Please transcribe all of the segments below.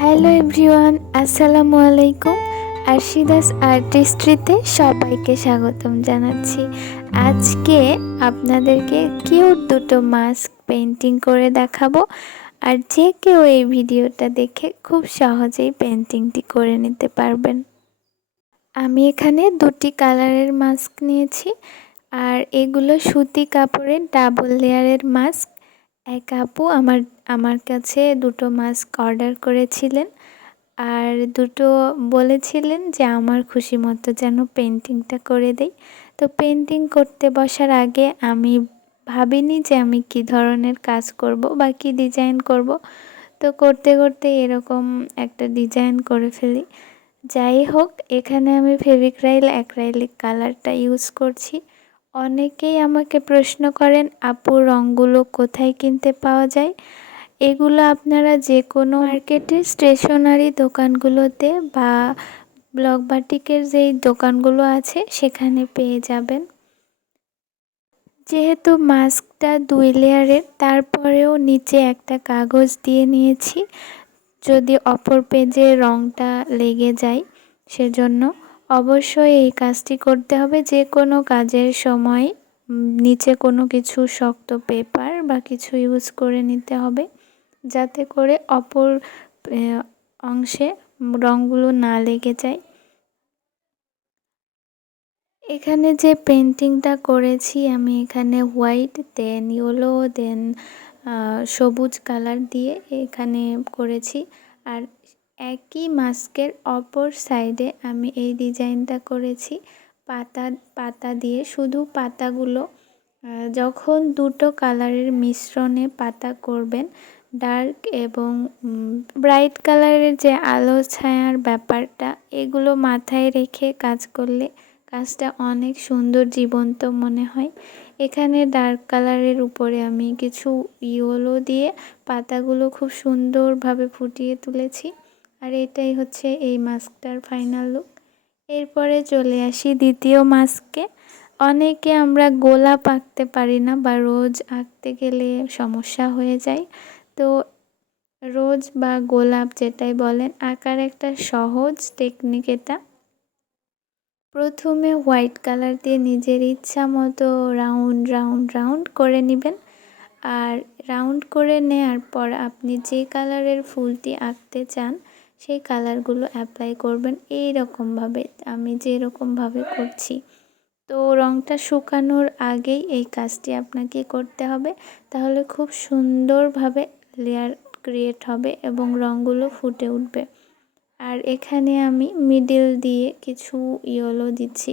Hello everyone, আসসালামু আলাইকুম। আরশিদাস আর্টিস্ট্রিতে সবাইকে স্বাগতম জানাচ্ছি। আজকে আপনাদেরকে কিউট দুটো মাস্ক পেন্টিং করে দেখাবো। আর যে কেউ এই ভিডিওটা দেখে খুব সহজেই পেন্টিংটি করে নিতে পারবেন। আমি এখানে দুটি কালারের মাস্ক নিয়েছি, আর এগুলো সুতি কাপড়ের ডাবল লেয়ারের মাস্ক। এক আপু আমার কাছে দুটো মাস্ক অর্ডার করেছিলেন, আর দুটো বলেছিলেন যে আমার খুশি মতো যেন পেন্টিংটা করে দেই। তো পেন্টিং করতে বসার আগে আমি ভাবিনি যে আমি কী ধরনের কাজ করব বা কী ডিজাইন করব। তো করতে করতে এরকম একটা ডিজাইন করে ফেলি। যাই হোক, এখানে আমি ফেভিক্রাইল অ্যাক্রাইলিক কালারটা ইউজ করছি। অনেকেই আমাকে প্রশ্ন করেন, আপু রঙগুলো কোথায় কিনতে পাওয়া যায়? এগুলো আপনারা যে কোনো মার্কেটের স্টেশনারি দোকানগুলোতে বা ব্লক বাটিকের যেই দোকানগুলো আছে সেখানে পেয়ে যাবেন। যেহেতু মাস্কটা 2 লেয়ারের, তারপরেও নিচে একটা কাগজ দিয়ে নিয়েছি যদি অপর পেজে রঙটা লেগে যায়। সেজন্য অবশ্যই এই কাজটি করতে হবে যে কোনো কাজের সময়। নিচে কোনো কিছু শক্ত পেপার বা কিছু ইউজ করে নিতে হবে, যাতে করে অপর অংশে রঙগুলো না লেগে যায়। এখানে যে পেন্টিংটা করেছি আমি এখানে হোয়াইট, দেন ইয়েলো, দেন সবুজ কালার দিয়ে এখানে করেছি। আর একই মাস্কের অপর সাইডে আমি এই ডিজাইনটা করেছি পাতা পাতা দিয়ে। শুধু পাতাগুলো যখন দুটো কালারের মিশ্রণে পাতা করবেন, ডার্ক এবং ব্রাইট কালারের যে আলো ছায়ার ব্যাপারটা, এগুলো মাথায় রেখে কাজ করলে কাজটা অনেক সুন্দর জীবন্ত মনে হয়। এখানে ডার্ক কালারের উপরে আমি কিছু ইয়েলো দিয়ে পাতাগুলো খুব সুন্দরভাবে ফুটিয়ে তুলেছি। আর এটাই হচ্ছে এই মাস্কটার ফাইনাল লুক। এরপরে চলে আসি দ্বিতীয় মাস্কে। অনেকে আমরা গোলাপ আঁকতে পারি না বা রোজ আঁকতে গেলে সমস্যা হয়ে যায়। তো রোজ বা গোলাপ যেটাই বলেন, আঁকার একটা সহজ টেকনিক এটা। প্রথমে হোয়াইট কালার দিয়ে নিজের ইচ্ছা মতো রাউন্ড রাউন্ড রাউন্ড করে নেবেন। আর রাউন্ড করে নেওয়ার পর আপনি যে কালারের ফুলটি আঁকতে চান সেই কালারগুলো অ্যাপ্লাই করবেন এই রকমভাবে, আমি যেরকমভাবে করছি। তো রঙটা শুকানোর আগেই এই কাজটি আপনাকে করতে হবে, তাহলে খুব সুন্দরভাবে লেয়ার ক্রিয়েট হবে এবং রঙগুলো ফুটে উঠবে। আর এখানে আমি মিডল দিয়ে কিছু ইয়েলো দিচ্ছি,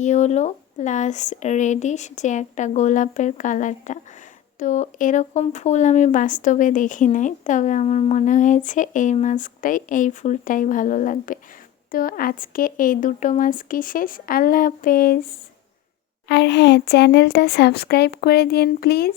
ইয়েলো প্লাস রেডিশ, যে একটা গোলাপের কালারটা। তো এরকম ফুল আমি বাস্তবে দেখি নাই, তবে আমার মনে হয়েছে এই মাস্কটাই, এই ফুলটাই ভালো লাগবে। তো আজকে এই দুটো মাস্কই শেষ। আল্লাহ হাফেজ। আর হ্যাঁ, চ্যানেলটা সাবস্ক্রাইব করে দিন প্লিজ।